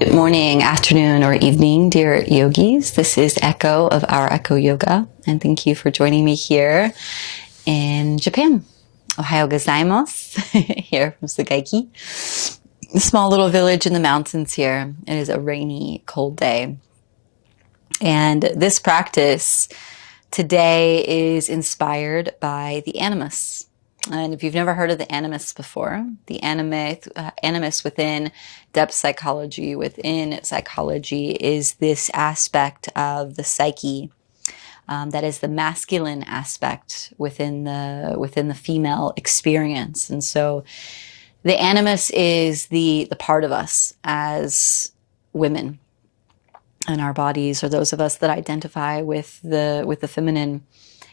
Good morning, afternoon, or evening, dear yogis. This is Echo of Our Echo Yoga, and thank you for joining me here in Japan. Ohayo gozaimasu, here from Sugaiki, a small little village in the mountains here. It is a rainy, cold day. And this practice today is inspired by the Animus. And if you've never heard of the Animus before, the Animus within depth psychology, within psychology, is this aspect of the psyche that is the masculine aspect within the female experience. And so the Animus is the part of us as women in our bodies, or those of us that identify with the feminine.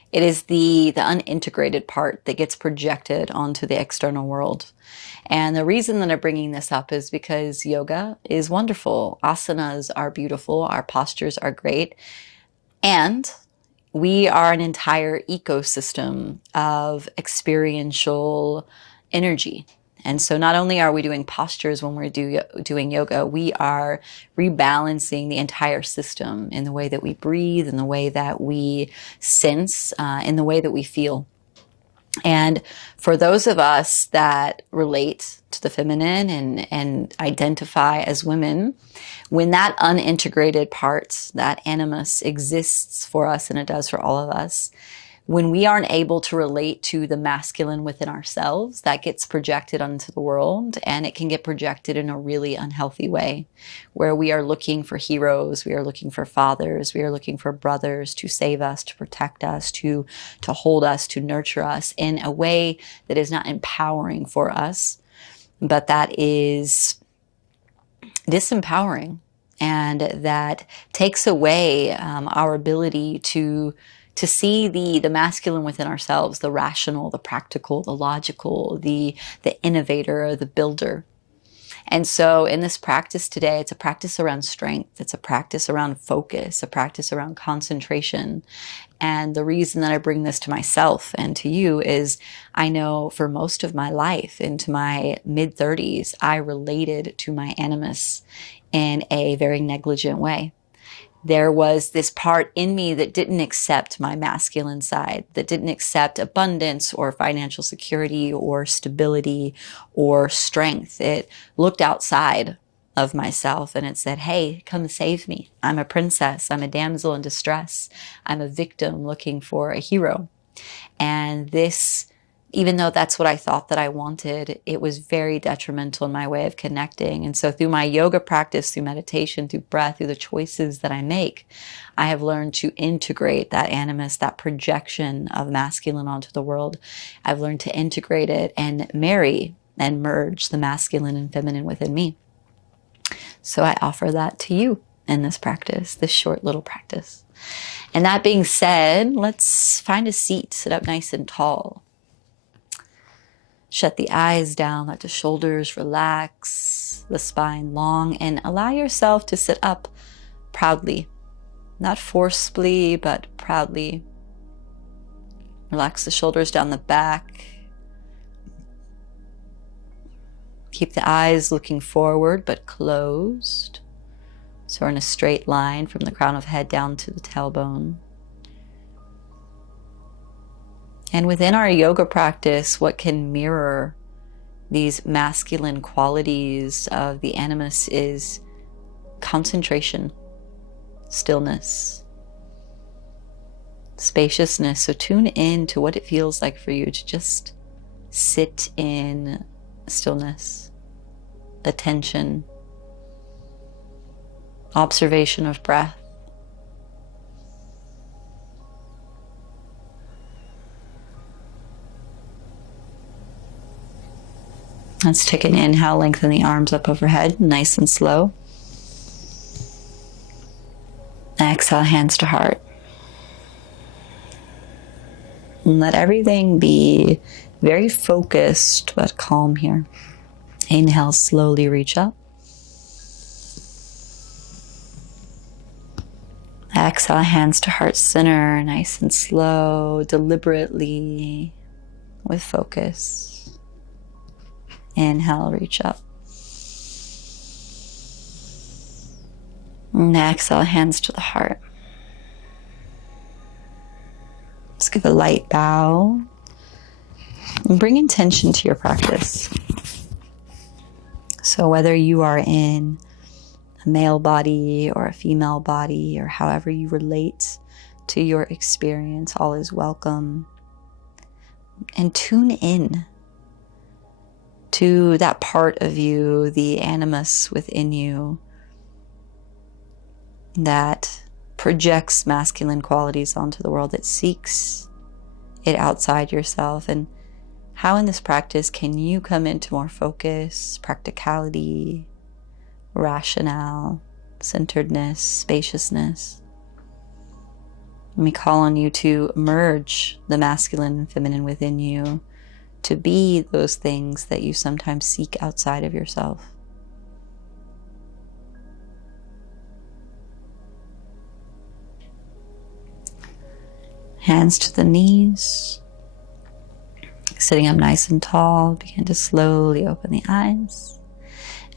It is the unintegrated part that gets projected onto the external world. And the reason that I'm bringing this up is because yoga is wonderful. Asanas are beautiful. Our postures are great. And we are an entire ecosystem of experiential energy. And so not only are we doing postures when we're doing yoga, we are rebalancing the entire system in the way that we breathe, in the way that we sense, in the way that we feel. And for those of us that relate to the feminine and identify as women, when that unintegrated part, that animus, exists for us, and it does for all of us, when we aren't able to relate to the masculine within ourselves, that gets projected onto the world, and it can get projected in a really unhealthy way, where we are looking for heroes, we are looking for fathers, we are looking for brothers to save us, to protect us, to hold us, to nurture us in a way that is not empowering for us, but that is disempowering, and that takes away our ability to see the masculine within ourselves, the rational, the practical, the logical, the innovator, the builder. And so in this practice today, it's a practice around strength. It's a practice around focus, a practice around concentration. And the reason that I bring this to myself and to you is I know for most of my life, into my mid-30s, I related to my animus in a very negligent way. There was this part in me that didn't accept my masculine side, that didn't accept abundance or financial security or stability or strength. It looked outside of myself and it said, hey, come save me. I'm a princess. I'm a damsel in distress. I'm a victim looking for a hero. And this, even though that's what I thought that I wanted, it was very detrimental in my way of connecting. And so through my yoga practice, through meditation, through breath, through the choices that I make, I have learned to integrate that animus, that projection of masculine onto the world. I've learned to integrate it and marry and merge the masculine and feminine within me. So I offer that to you in this practice, this short little practice. And that being said, let's find a seat, sit up nice and tall. Shut the eyes down, let the shoulders relax, the spine long, and allow yourself to sit up proudly. Not forcefully, but proudly. Relax the shoulders down the back. Keep the eyes looking forward, but closed. So we're in a straight line from the crown of head down to the tailbone. And within our yoga practice, what can mirror these masculine qualities of the animus is concentration, stillness, spaciousness. So tune in to what it feels like for you to just sit in stillness, attention, observation of breath. Let's take an inhale, lengthen the arms up overhead, nice and slow. Exhale, hands to heart. And let everything be very focused but calm here. Inhale, slowly reach up. Exhale, hands to heart center, nice and slow, deliberately, with focus. Inhale, reach up. And exhale, hands to the heart. Just give a light bow and bring intention to your practice. So whether you are in a male body or a female body, or however you relate to your experience, all is welcome. And tune in to that part of you, the animus within you, that projects masculine qualities onto the world, that seeks it outside yourself. And how in this practice can you come into more focus, practicality, rationale, centeredness, spaciousness? And we call on you to merge the masculine and feminine within you, to be those things that you sometimes seek outside of yourself. Hands to the knees. Sitting up nice and tall, begin to slowly open the eyes.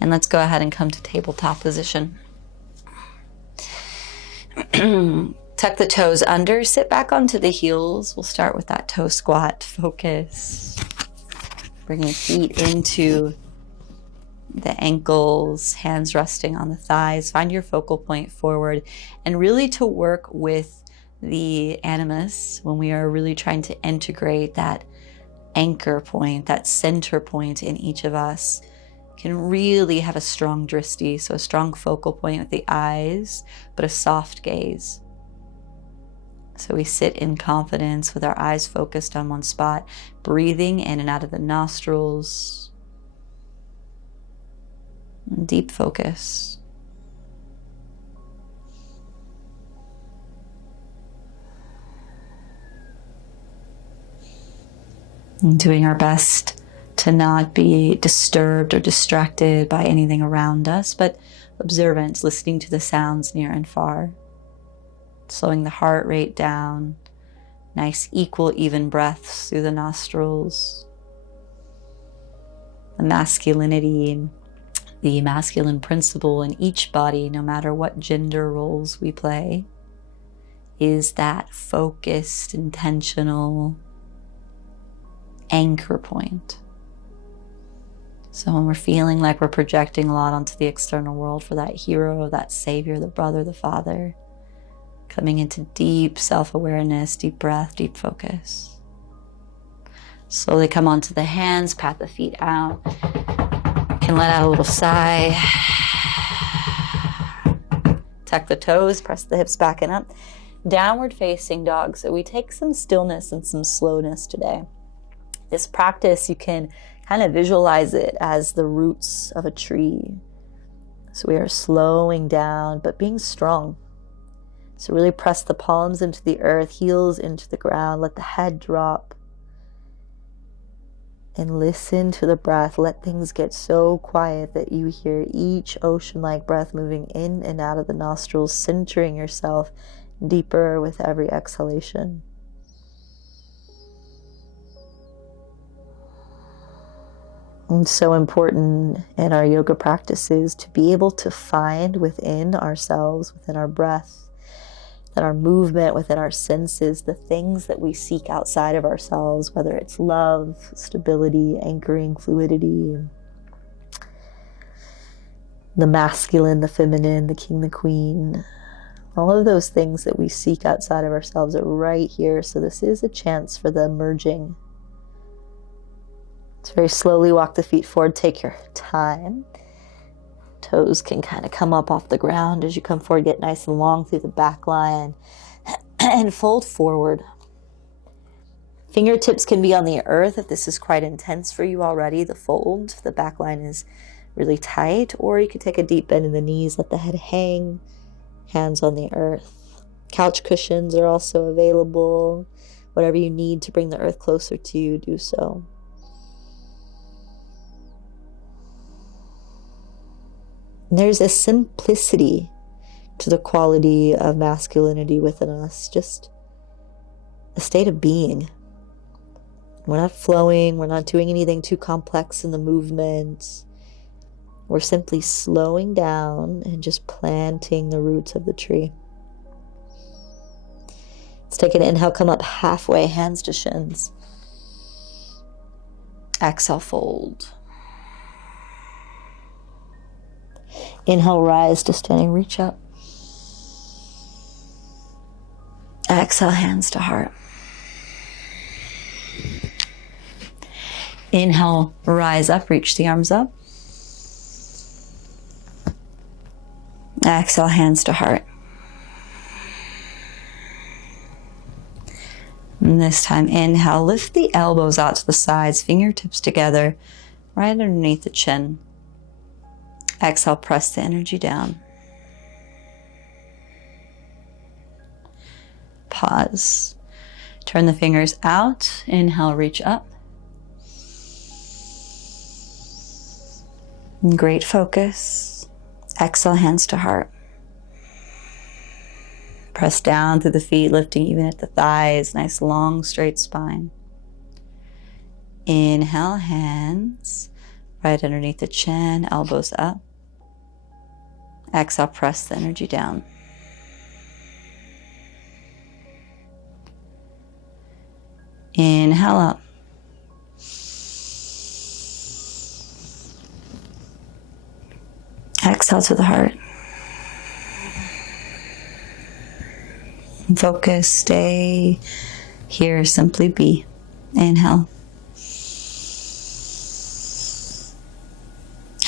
And let's go ahead and come to tabletop position. Tuck the toes under, sit back onto the heels. We'll start with that toe squat focus. Bringing feet into the ankles, hands resting on the thighs. Find your focal point forward, and really to work with the animus when we are really trying to integrate that anchor point, that center point in each of us, can really have a strong drishti, so a strong focal point with the eyes, but a soft gaze. So we sit in confidence with our eyes focused on one spot, breathing in and out of the nostrils. Deep focus. And doing our best to not be disturbed or distracted by anything around us, but observant, listening to the sounds near and far. Slowing the heart rate down, nice equal even breaths through the nostrils. The masculinity, the masculine principle in each body, no matter what gender roles we play, is that focused, intentional anchor point. So when we're feeling like we're projecting a lot onto the external world for that hero, that savior, the brother, the father, coming into deep self-awareness, deep breath, deep focus. Slowly come onto the hands, pat the feet out. You can let out a little sigh. Tuck the toes, press the hips back and up. Downward facing dog. So we take some stillness and some slowness today. This practice, you can kind of visualize it as the roots of a tree. So we are slowing down, but being strong. So really press the palms into the earth, heels into the ground, let the head drop. And listen to the breath. Let things get so quiet that you hear each ocean-like breath moving in and out of the nostrils, centering yourself deeper with every exhalation. It's so important in our yoga practices to be able to find within ourselves, within our breath, that our movement, within our senses, the things that we seek outside of ourselves, whether it's love, stability, anchoring, fluidity, the masculine, the feminine, the king, the queen, all of those things that we seek outside of ourselves are right here. So this is a chance for the merging. So very slowly walk the feet forward, take your time. Toes can kind of come up off the ground as you come forward, get nice and long through the back line, and fold forward. Fingertips can be on the earth if this is quite intense for you already, the fold. The back line is really tight, or you could take a deep bend in the knees, let the head hang, hands on the earth. Couch cushions are also available. Whatever you need to bring the earth closer to you, do so. There's a simplicity to the quality of masculinity within us, just a state of being. We're not flowing, we're not doing anything too complex in the movement. We're simply slowing down and just planting the roots of the tree. Let's take an inhale, come up halfway, hands to shins. Exhale, fold. Inhale, rise to standing, reach up. Exhale, hands to heart. Inhale, rise up, reach the arms up. Exhale, hands to heart. And this time, inhale, lift the elbows out to the sides, fingertips together, right underneath the chin. Exhale, press the energy down. Pause. Turn the fingers out. Inhale, reach up. Great focus. Exhale, hands to heart. Press down through the feet, lifting even at the thighs. Nice long straight spine. Inhale, hands right underneath the chin, elbows up. Exhale, press the energy down. Inhale up. Exhale to the heart. Focus, stay here, simply be. Inhale.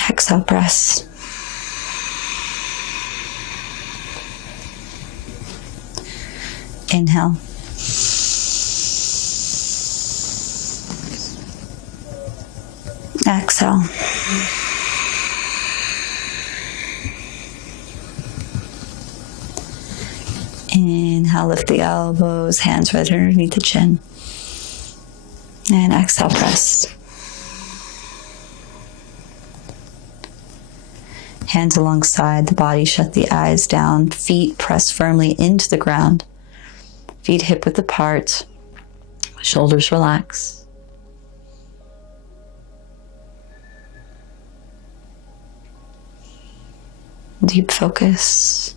Exhale, press. Inhale. Exhale. Inhale, lift the elbows, hands right underneath the chin. And exhale, press. Hands alongside the body, shut the eyes down. Feet press firmly into the ground. Feet hip width apart. Shoulders relax. Deep focus.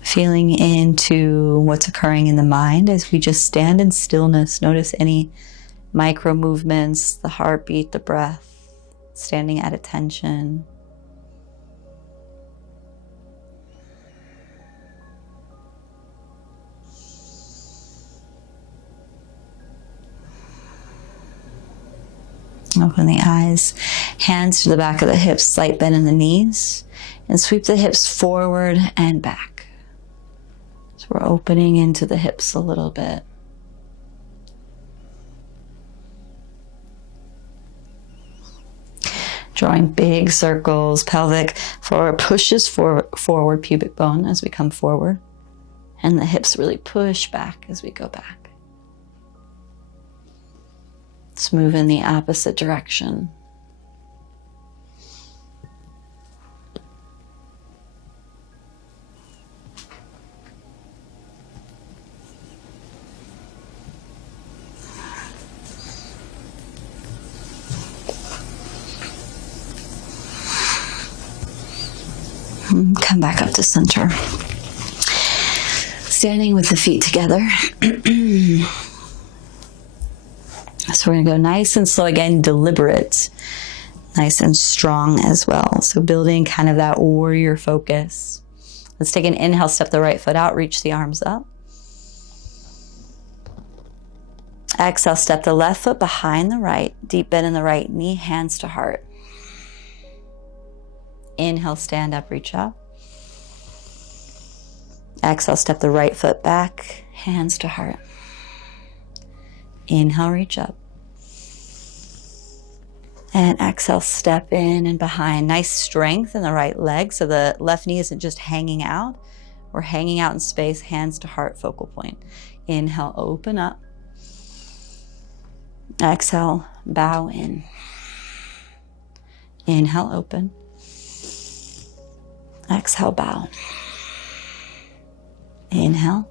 Feeling into what's occurring in the mind as we just stand in stillness. Notice any micro movements, the heartbeat, the breath, standing at attention. Open the eyes, hands to the back of the hips, slight bend in the knees, and sweep the hips forward and back. So we're opening into the hips a little bit. Drawing big circles, pelvic floor pushes forward, pubic bone as we come forward, and the hips really push back as we go back. Let's move in the opposite direction. Come back up to center. Standing with the feet together. So we're going to go nice and slow again, deliberate, nice and strong as well. So building kind of that warrior focus. Let's take an inhale, step the right foot out, reach the arms up. Exhale, step the left foot behind the right, deep bend in the right knee, hands to heart. Inhale, stand up, reach up. Exhale, step the right foot back, hands to heart. Inhale, reach up. And exhale, step in and behind. Nice strength in the right leg. So the left knee isn't just hanging out. We're hanging out in space, hands to heart, focal point. Inhale, open up. Exhale, bow in. Inhale, open. Exhale, bow. Inhale.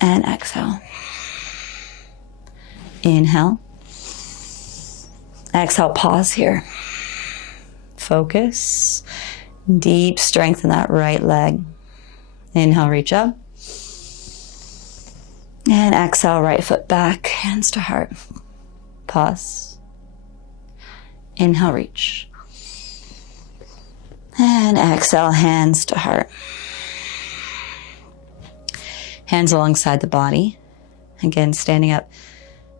And exhale. Inhale. Exhale, pause here. Focus. Deep strength in that right leg. Inhale, reach up. And exhale, right foot back, hands to heart. Pause. Inhale, reach. And exhale, hands to heart. Hands alongside the body. Again, standing up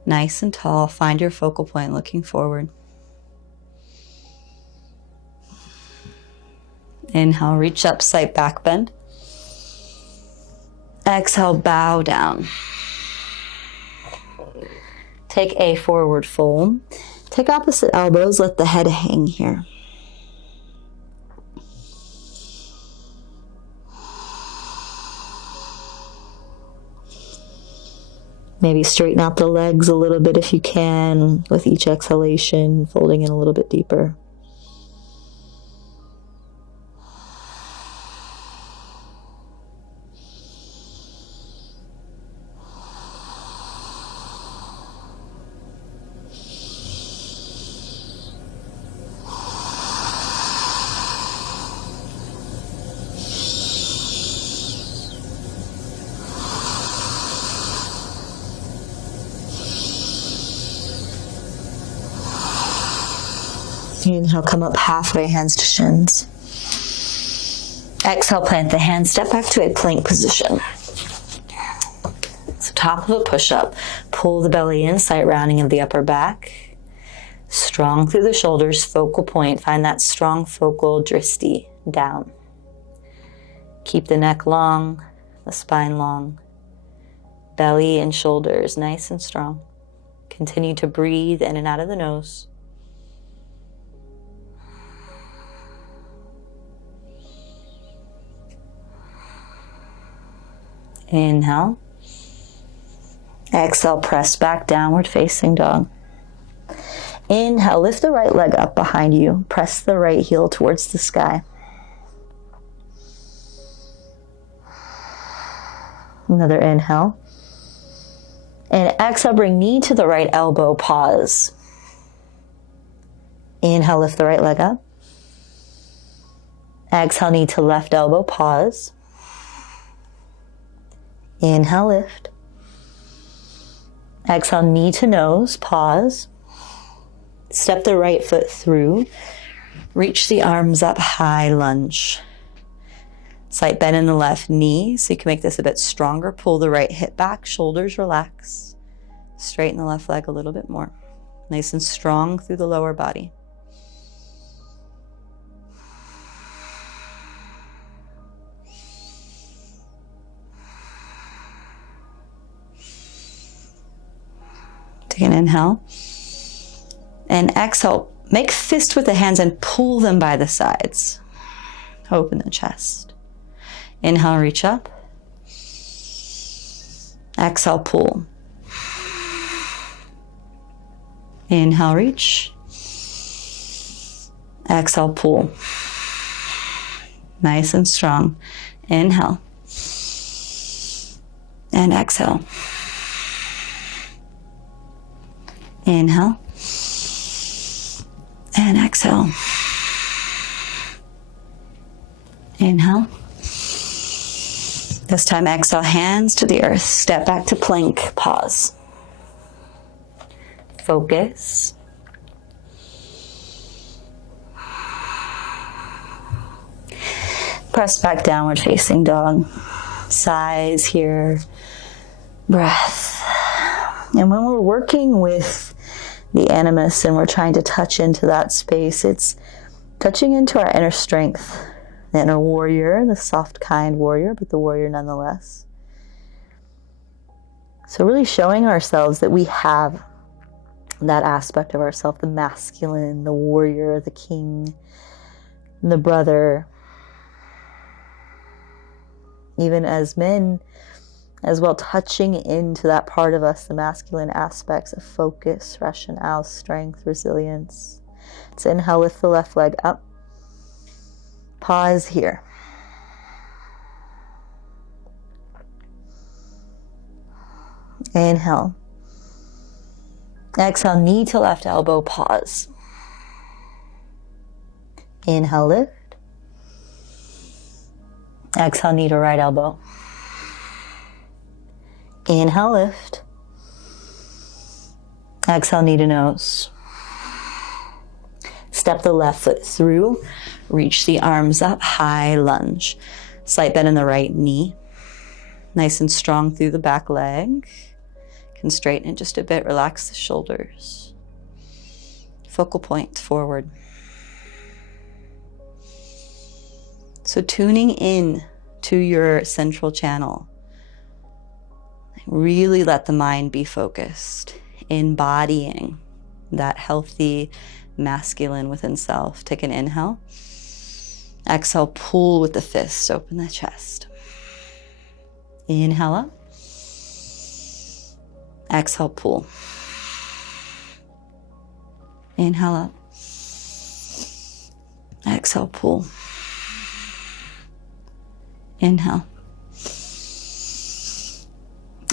nice and tall. Find your focal point, looking forward. Inhale, reach up, slight back bend. Exhale, bow down. Take a forward fold. Take opposite elbows, let the head hang here. Maybe straighten out the legs a little bit if you can with each exhalation, folding in a little bit deeper. Inhale, come up halfway, hands to shins. Exhale, plant the hands, step back to a plank position. So top of a push-up, pull the belly in, slight rounding of the upper back. Strong through the shoulders, focal point. Find that strong focal dristi down. Keep the neck long, the spine long. Belly and shoulders nice and strong. Continue to breathe in and out of the nose. Inhale. Exhale, press back, downward facing dog. Inhale, lift the right leg up behind you. Press the right heel towards the sky. Another inhale. And exhale, bring knee to the right elbow, pause. Inhale, lift the right leg up. Exhale, knee to left elbow, pause. Inhale, lift. Exhale, knee to nose, pause. Step the right foot through. Reach the arms up high, lunge. Slight bend in the left knee, so you can make this a bit stronger. Pull the right hip back, shoulders relax. Straighten the left leg a little bit more. Nice and strong through the lower body. Take an inhale. And exhale, make fist with the hands and pull them by the sides. Open the chest. Inhale, reach up. Exhale, pull. Inhale, reach. Exhale, pull. Nice and strong. Inhale. And exhale. Inhale. And exhale. Inhale. This time exhale, hands to the earth. Step back to plank, pause. Focus. Press back, downward facing dog. Sighs here. Breath. And when we're working with the animus and we're trying to touch into that space, it's touching into our inner strength, the inner warrior, the soft, kind warrior, but the warrior nonetheless. So really showing ourselves that we have that aspect of ourselves, the masculine, the warrior, the king, the brother. Even as men, as well, touching into that part of us, the masculine aspects of focus, rationale, strength, resilience. So inhale, lift the left leg up. Pause here. Inhale. Exhale, knee to left elbow, pause. Inhale, lift. Exhale, knee to right elbow. Inhale, lift. Exhale, knee to nose. Step the left foot through. Reach the arms up, high lunge. Slight bend in the right knee. Nice and strong through the back leg. Can straighten it just a bit, relax the shoulders. Focal point forward. So tuning in to your central channel. Really let the mind be focused, embodying that healthy masculine within self. Take an inhale. Exhale, pull with the fist, open the chest. Inhale up. Exhale, pull. Inhale up. Exhale, pull. Inhale.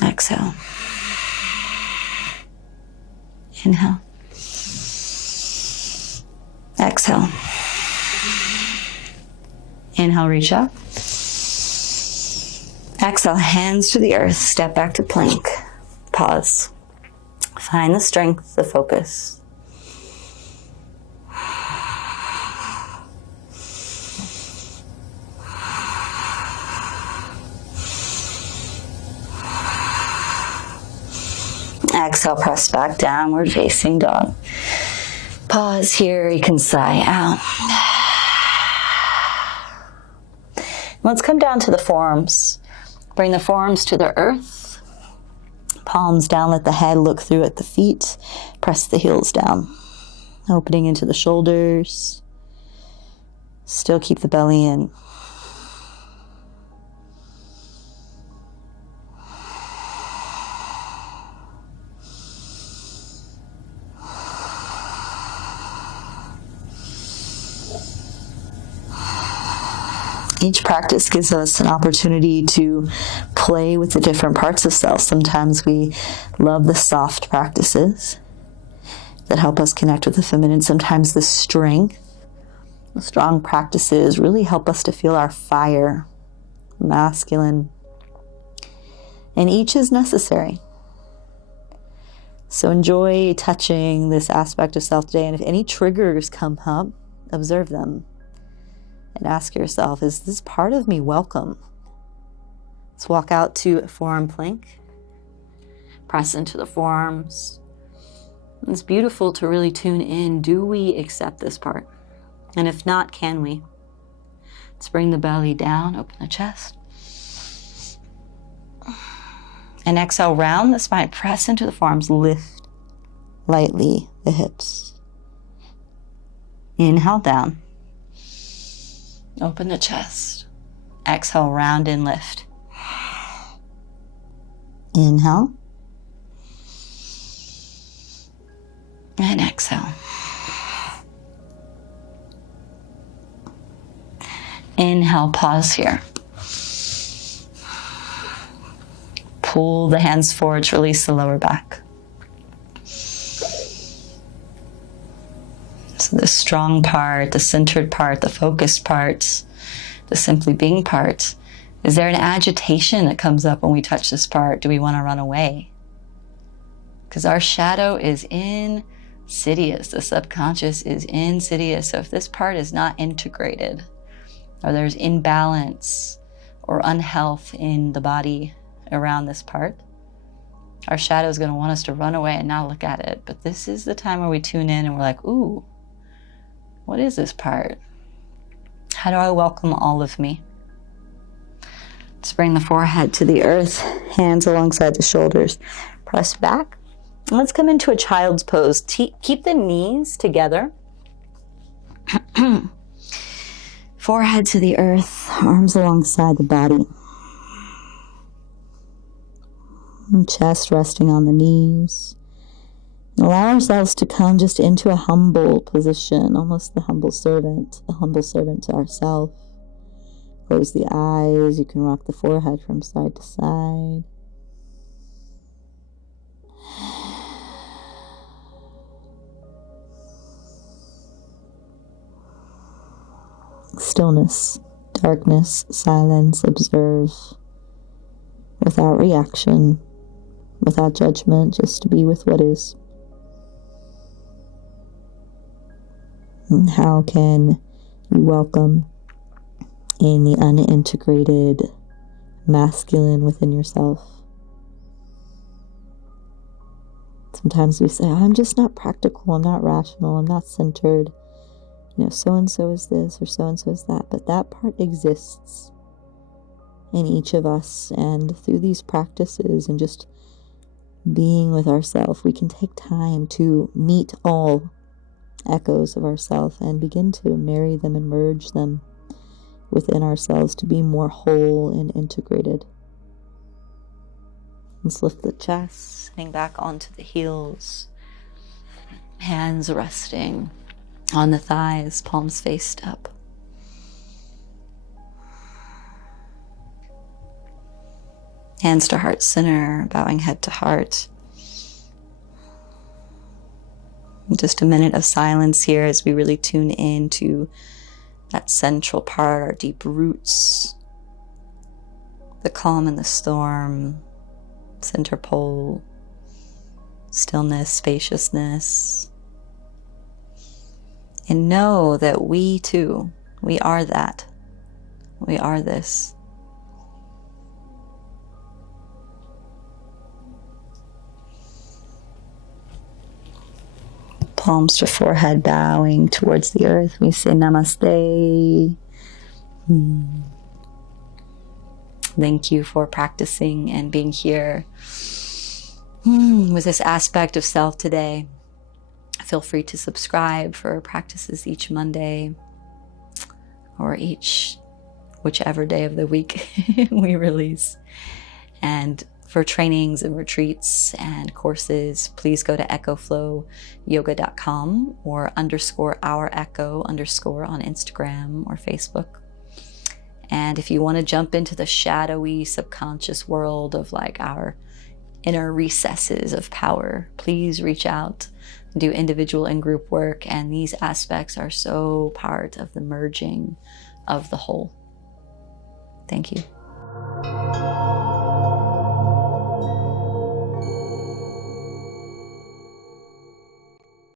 Exhale. Inhale. Exhale. Inhale, reach up. Exhale, hands to the earth, step back to plank. Pause. Find the strength, the focus. Exhale, press back, downward facing dog. Pause here, you can sigh out. Let's come down to the forearms. Bring the forearms to the earth. Palms down, let the head look through at the feet. Press the heels down. Opening into the shoulders. Still keep the belly in. Each practice gives us an opportunity to play with the different parts of self. Sometimes we love the soft practices that help us connect with the feminine. Sometimes the strength, the strong practices really help us to feel our fire, masculine. And each is necessary. So enjoy touching this aspect of self today. And if any triggers come up, observe them. And ask yourself, is this part of me welcome? Let's walk out to a forearm plank. Press into the forearms. It's beautiful to really tune in. Do we accept this part? And if not, can we? Let's bring the belly down, open the chest. And exhale, round the spine. Press into the forearms. Lift lightly the hips. Inhale down. Open the chest. Exhale, round and lift. Inhale. And exhale. Inhale, pause here. Pull the hands forward to release the lower back. So the strong part, the centered part, the focused part, the simply being part. Is there an agitation that comes up when we touch this part? Do we want to run away? Because our shadow is insidious. The subconscious is insidious. So if this part is not integrated, or there's imbalance or unhealth in the body around this part, our shadow is going to want us to run away and not look at it. But this is the time where we tune in and we're like, ooh, what is this part? How do I welcome all of me? Let's bring the forehead to the earth, hands alongside the shoulders. Press back. And let's come into a child's pose. Keep the knees together. Forehead to the earth, arms alongside the body. And chest resting on the knees. Allow ourselves to come just into a humble position, almost the humble servant to ourselves. Close the eyes. You can rock the forehead from side to side. Stillness, darkness, silence, observe without reaction, without judgment, just to be with what is. And how can you welcome in the unintegrated masculine within yourself? Sometimes we say, I'm just not practical, I'm not rational, I'm not centered. So-and-so is this or so-and-so is that. But that part exists in each of us. And through these practices and just being with ourselves, we can take time to meet all echoes of ourselves and begin to marry them and merge them within ourselves to be more whole and integrated. Let's lift the chest, sitting back onto the heels, hands resting on the thighs, palms faced up. Hands to heart center, bowing head to heart. Just a minute of silence here as we really tune in to that central part, our deep roots, the calm and the storm, center pole, stillness, spaciousness. And know that we too, we are that. We are this. Palms to forehead, bowing towards the earth. We say namaste. Thank you for practicing and being here with this aspect of self today. Feel free to subscribe for practices each Monday or whichever day of the week we release. And for trainings and retreats and courses, please go to echoflowyoga.com or _our_echo_ on Instagram or Facebook. And if you want to jump into the shadowy subconscious world of like our inner recesses of power, please reach out, do individual and group work. And these aspects are so part of the merging of the whole. Thank you.